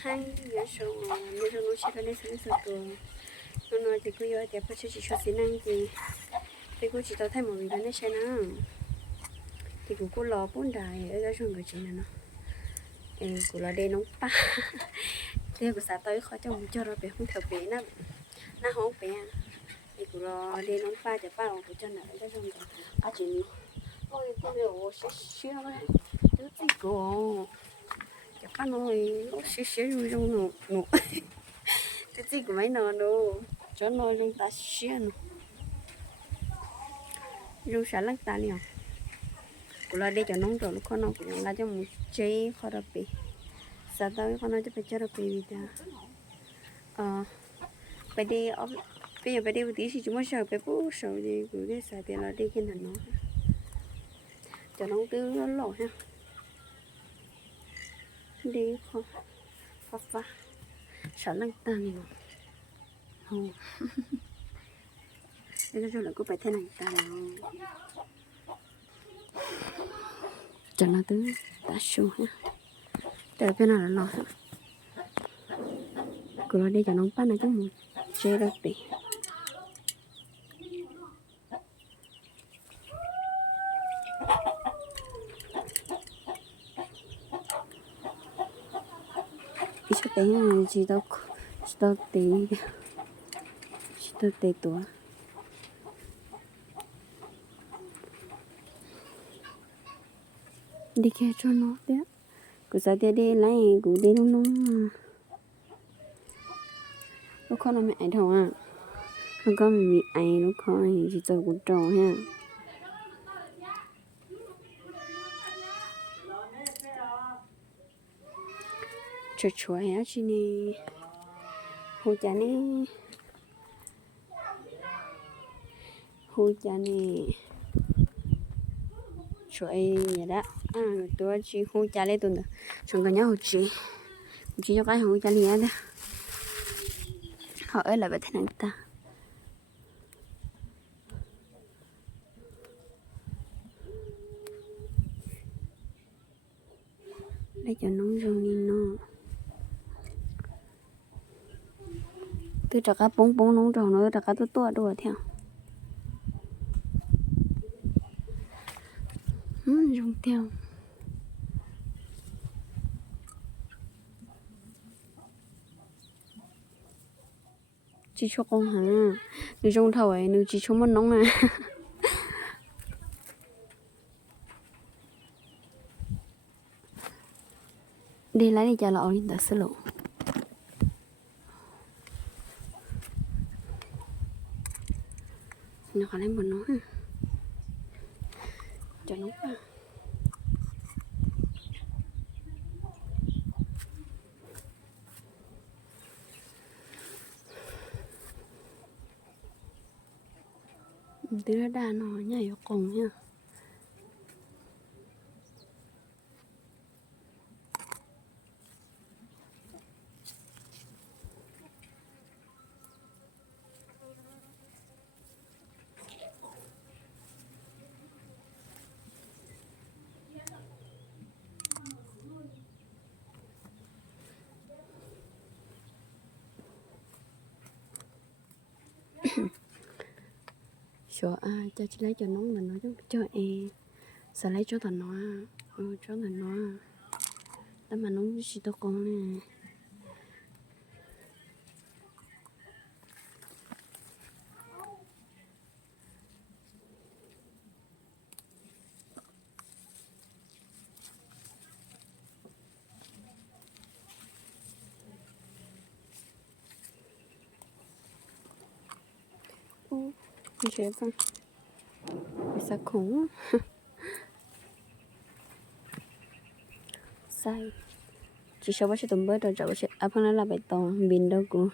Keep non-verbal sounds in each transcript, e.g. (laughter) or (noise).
hay nhớ số nhớ số nó sẽ lên sáng sớm tù nó nói thì cứ giờ thì phải chỉ cho xin năng thì thì cứ chỉ tao thay một việc nó sẽ nó thì cũng cứ lo bốn đài ở cái trường cái chuyện này nó. Em cũng là đây nóng pa thế cũng sao tới khó cho cho nó bé không thở bé nó nó không bé. Thì cũng lo đây nóng pa cho pa lòng của chân này cái trong cái à chị ôi tôi đều sẽ xíu đấy thứ gì cô nói nó xíu xíu rồi trong nụ nụ. (laughs) Thứ gì của mấy nó đâu cho nó chúng ta xíu nụ. Rồi sáng lắc ta liền cũng là để cho nông rồi, lúc con nó cũng là cho một chế khó đặc biệt sao tao con nó. Cho phải cho đặc biệt vì ta ờ phải đi ở bây giờ phải đi một tí thì chúng mới sợ phải bố sợ gì cũng để sợ thì là đi cái nào nó cho nông tư nó lộ ha đi khó khó phá sợ lăng ta này mà không đây là cũng phải thế này ta nào cho nó tứ đã xuống ha từ bên nào là lo ha cứ lo đi cho nó bắt nó chứ một chơi được bị ít chút chỉ đâu chỉ đâu chỉ đâu đi kia cho nó thế cứ sao thế đi lấy cứ đi nung nung lúc con nó mẹ ai à lúc có mình ai lúc con thì chỉ cho cũng trâu ha chua chua á chị nè hồ chả nè hồ chả nè chua ấy vậy đó. À tôi chỉ hồ chả lấy tuần đó chúng ta nhớ hồ chị hồ chị cho cái hồ chả liền đó. Họ ở lại với thế này ta? Để cho nóng rồi đi nó tôi cho bông bông nóng tròn nữa cho cá tôi tua đùa theo dùng theo chỉ cho con hả? Nếu trong thầu ấy nếu chỉ cho một nóng à. Đi lấy đi cho lọ đi đặt sơ lộ nó còn lấy một nó cho nó vào. Tí nó đà nó nhảy vào cùng nha. (laughs) cho à cho chị lấy cho nó là nó giống cho e sẽ lấy cho thằng nó ừ, cho thằng nó đó mà nó chỉ tao con nè. Ô, như sao? (laughs) Sai. Chỉ sau bác sĩ tụm bớt rồi cháu sẽ áp nó là bài tòn bình đâu của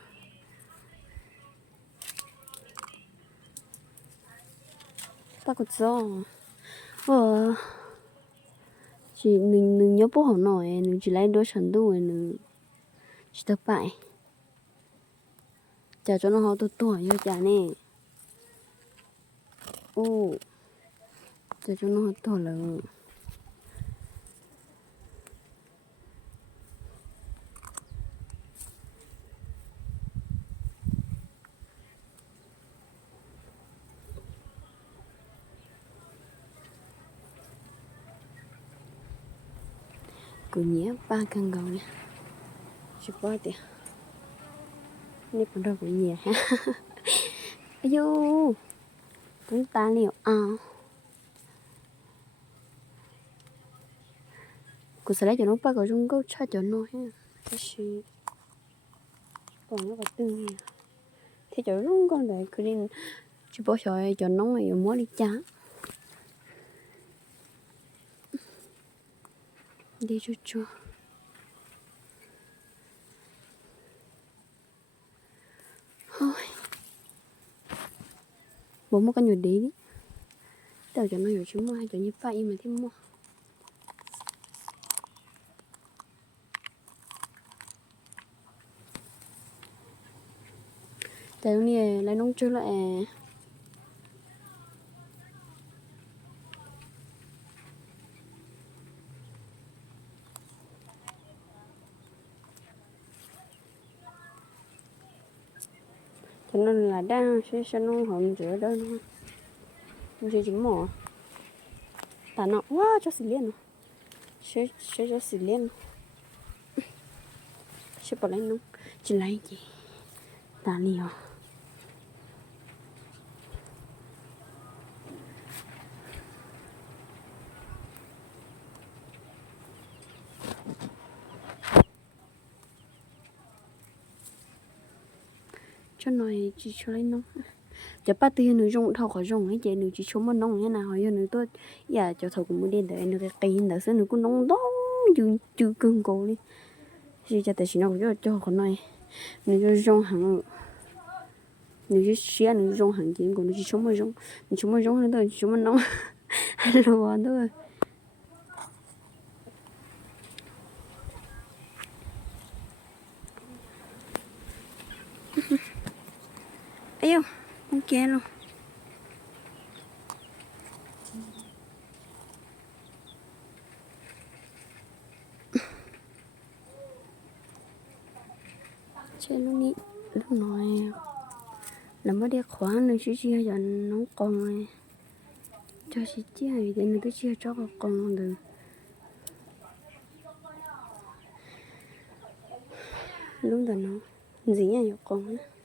ta có gió ờ. Chỉ mình mình nhớ bố hổ nổi mình chỉ lấy đôi sản đu rồi mình chỉ thất bại chả cho nó họ tuổi tuổi cho chả nè. 오. 제주노 핫도라 cứ nhé ba căn cầu nha chụp bao tiền nếp còn đâu cũng nhẹ ha ayo cũng ta liệu à. Cô sẽ lấy cho nó ba cái trong câu cha cho nó ha cái gì còn nó còn tương thì cho nó con đấy cứ đi chỉ bỏ sợi cho nó mà mua đi chá. Đi chú chú bố mua cái nhiều đấy đi. Tao cho nó nhiều chứ mua hai chỗ như vậy mà thêm mua. Tại nó lấy nông chưa lại cho nên là đang sẽ sẽ nó giữa đó nó nó sẽ chính mỏ ta nó quá cho xì liền sẽ sẽ cho xì liền sẽ bỏ lên nó chỉ lấy gì ta liều cho nói chỉ cho lấy nông. Chả bắt tiền nữ dùng thầu khỏi dùng ấy chị nữ chỉ số mà nông như nào. Hỏi nữ tôi dạ, giờ cho thầu cũng muốn đi để nữ cái cây nữ sẽ nữ cũng nông đó chứ chứ cưng cố đi. Chỉ cho tại chỉ nó cho cho khỏi nói nữ cho dùng hàng nữ chỉ xia, nữ dùng hàng tiền còn nữ chỉ số mà dùng nữ số mà dùng nữa thôi số mà nông. (laughs) Hello anh tôi hay là vào thôi Ayo, con kia luôn. Chơi luôn đi, lúc nói là mới đi khóa nữa chứ chia cho nó còn này cho chị chia vì thế nữa tôi chia cho con con được lúc đó nó gì nhá con nữa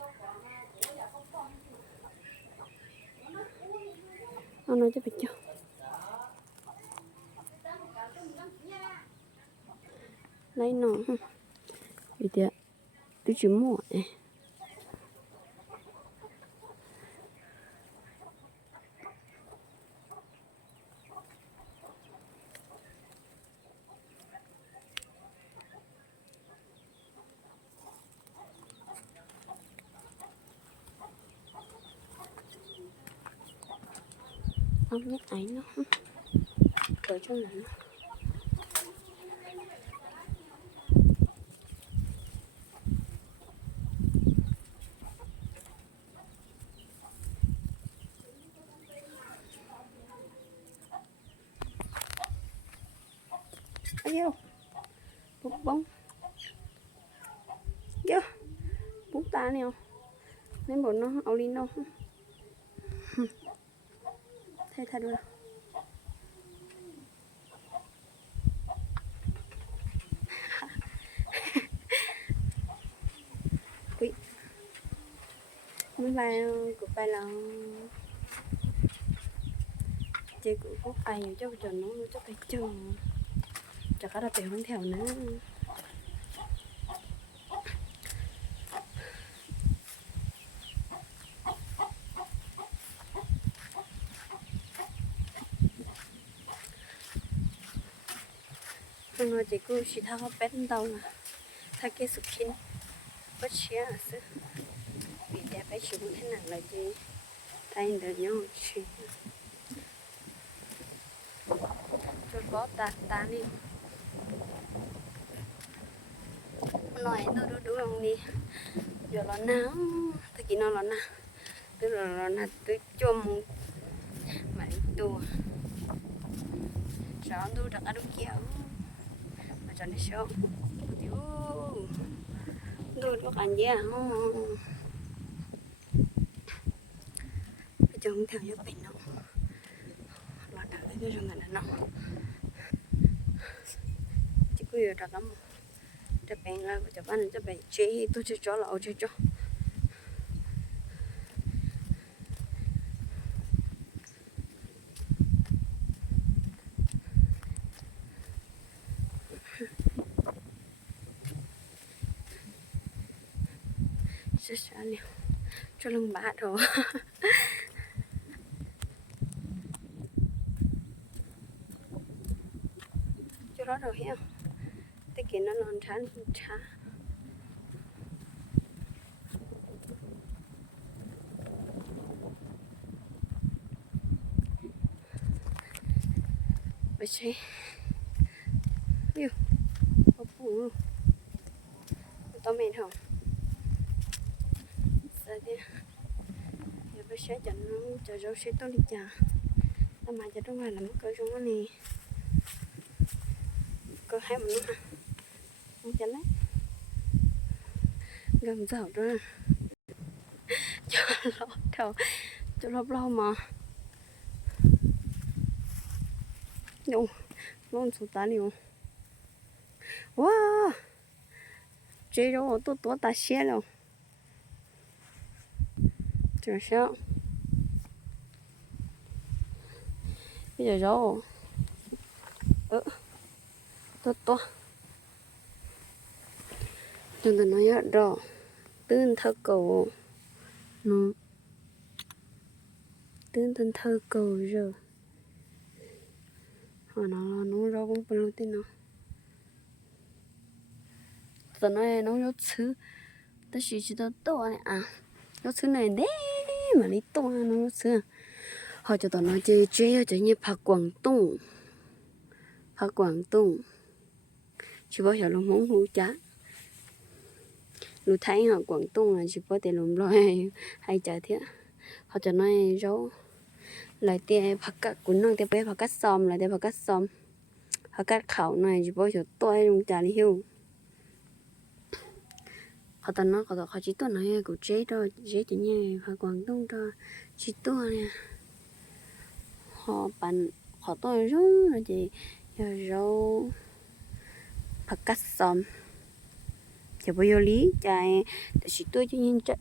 nó nói cho bị cho. Lấy nó vì thế tôi chỉ mua này nó ở trong này nó vô Bút bông Vô Bút ta nè. Nên bọn nó ao linh đâu thay thật vào của bay là chị cũng có ai cho cho nó cho cái chồng cho cái là phải không theo nữa. Nó chỉ cứ chỉ thao bên đâu mà. Thay cái sụp chín bất chia à phải chịu thế nào là gì tay được nhau chuyện tôi có ta ta đi. Nói tôi đúng đúng không đi. Giờ là nào thật kỳ nó là nào tức là là nào tôi cho một mà tôi sao tôi đặt ở đâu kiểu. Mà cho nó show tôi có cảnh gì không? Cái chung theo giúp mình nó lo đợi cái rừng này nó chỉ có giờ đặt lắm cho bạn ra cho bạn cho bạn chế, tôi cho chó lậu cho chó. Sẽ sao liệu cho lưng bát rồi cho đó rồi hiểu cái kia nó non chán chá Vậy chứ Yêu. Ô bù Tao mệt không Sao thế? Giờ bây giờ chẳng chờ rau sẽ tao đi chả Tao mà cho nó ngoài là mất cơ trong nó nè Cơ hai một nữa không chắn đấy. Gần giờ đó. (laughs) Cho lót đầu cho lót lâu mà. Đâu luôn số tá liều wow. Chơi rồi tôi tôi ta xe rồi chờ sao bây giờ rồi ừ ờ tôi tôi chúng ta nói rõ tương thơ cầu. Nó tương thân thơ cầu rồi. Họ nó là nó rõ cũng luôn tin nó. Tớ nói nó rõ thứ tớ chỉ chỉ tớ to này. À rõ thứ này đấy mà đi to nó rõ thứ họ cho tớ nói chơi chơi cho như phạt quảng tung phạt quảng tung chỉ bao giờ luôn muốn hú chát lu thấy họ quảng tung là chỉ có tiền lùm lo hay (laughs) hay chả thế họ cho nói rau lại tiền phát cắt cuốn năng tiền bé phát cắt xóm lại tiền phát cắt xóm phát cắt khẩu này chỉ có chỗ tôi luôn chả đi hiu họ ta nói, họ họ chỉ tôi nói của chế đó chế chỉ nhẹ họ quảng tung đó chỉ tôi nè. Họ bàn, họ tôi rau là gì? Rau phát cắt xóm chỉ bao nhiêu lý chạy chỉ tôi cho nên chạy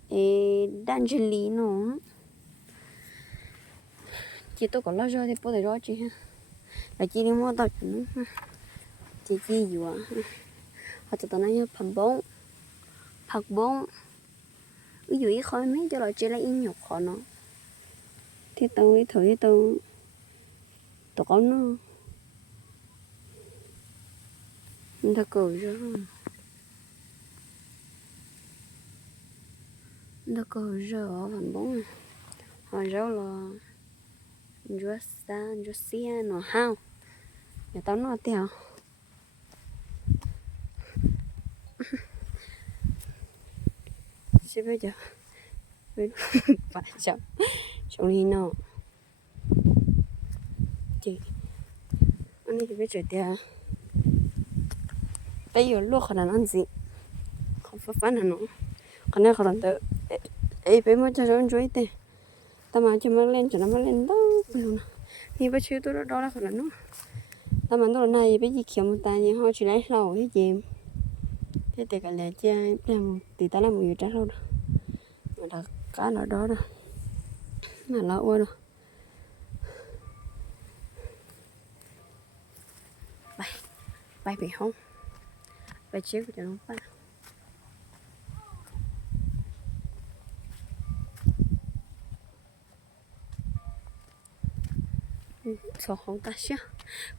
đan chỉ lý nó. Chị tôi có lo cho thì bố giờ đó chị ha. Là chị đi mua tao chị nó chỉ chỉ gì à họ cho tao nói như phẩm bông phật bông ví dụ ý khói mấy cho loại chị lấy in nhục họ nó. Thì tôi ấy thử tôi tao có nó. Nó cười rồi nó có rỡ vẫn bốn hồi rỡ là rửa xa rửa xia nó hao nhà tao nó theo chưa? Bây giờ phải chậm chậm đi nó chị. Anh đi bây giờ theo bây giờ lúc họ làm gì không phải phán là nó còn nếu họ làm tự ấy bé mới cho nó chuối tê ta mà cho nó lên cho nó mới lên đâu bây giờ thì bây giờ tôi đó là phải nó ta mà tôi này bây giờ kiếm một tay nhưng họ chỉ lấy lẩu hết gì thế thì cái lẽ chơi làm thì ta làm một việc chắc đâu mà đặt cá nó đó đâu mà lỡ quá đâu bay bay bị không bay chiếu cho nó bay sợ không ta xia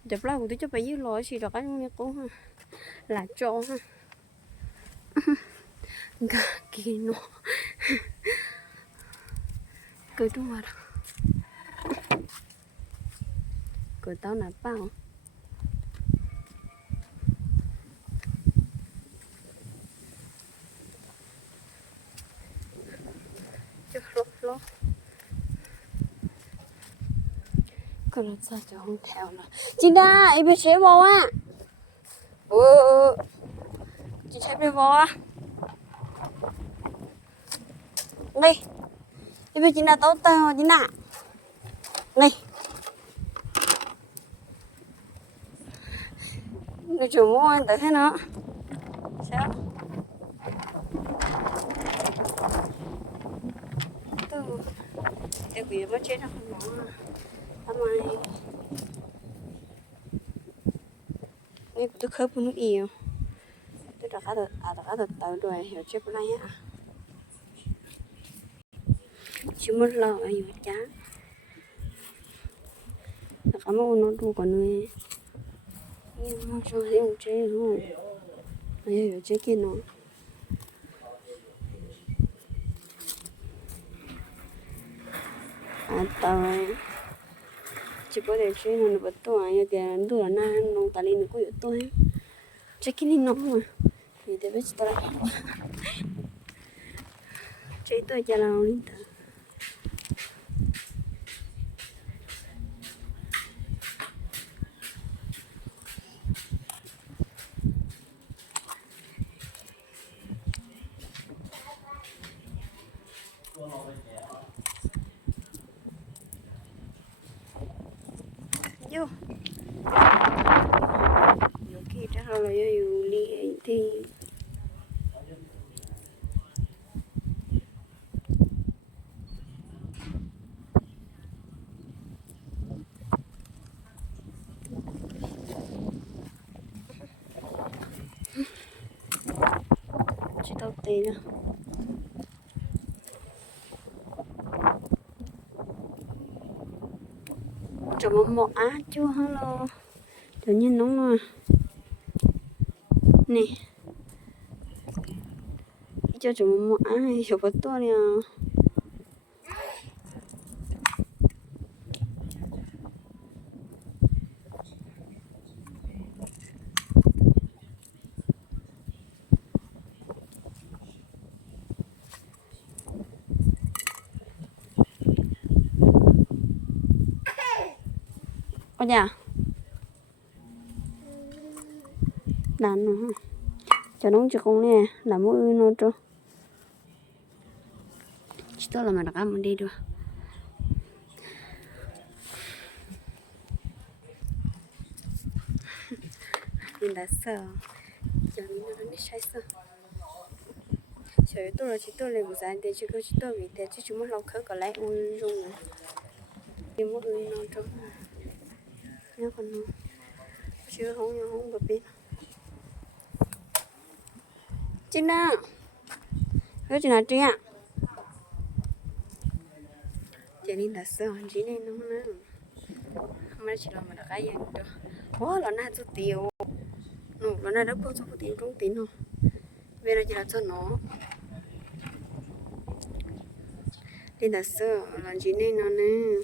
đẹp lắm cũng tôi cho bây giờ lo gì đó cái như cô ha. Là cho ha. (laughs) Gà kia nó cười trung vào cười tao nạp bao. Cái là sao không theo là chị đa em biết chế bò á. Ừ, ừ, ừ. chị chế bò á. Đây. Em bị chị đa tốt tao chị đa đây. Nó chủ mua anh tới thế nó sao? Từ cái quỷ mất chết nó không nó Tamam. Đây cũng tức khớp nước yêu. Tức là khá thật, à khá thật tạo đuổi hiểu chưa chếp này á. chỉ muốn lo ở hiểu chá. Là cảm mà nó đủ còn nuôi. Nhưng mà cho thấy một chơi luôn, Ai hiểu chơi kia nó. À, tao chipo de chi no ba to ya de andu ¿eh? na no tali no kuyo to he chekini no ma ni de bech tara (laughs) che to ya la olinta chỉ đầu tiên nè cho một một á chú hello. Tự nhiên nóng rồi nè. Cho chúng một một á hay chụp vật to nè Ôi nhà. Đàn nó Cho nó cho con nè Là mỗi nó cho Chỉ tôi là mà đặt ăn đi được. Nhìn đã sợ. Cho mình nó đi sai sợ Chờ tôi là chỉ tôi là một dạng để chỉ có chỉ tôi vì thế, chứ chúng nó lâu khởi có lại un rung này. Đi mỗi ư nó cho nhớ con nó chưa không nhớ không bật biết chị na hứa chị nào chị ạ chị đi đặt sơ chị này nó nữa mà chị làm mà đã cái gì đó quá là na chút tiêu nó là na đã bao chút tiền trong tiền không bây giờ chị là cho nó đi đặt sơ là chị này nó nữa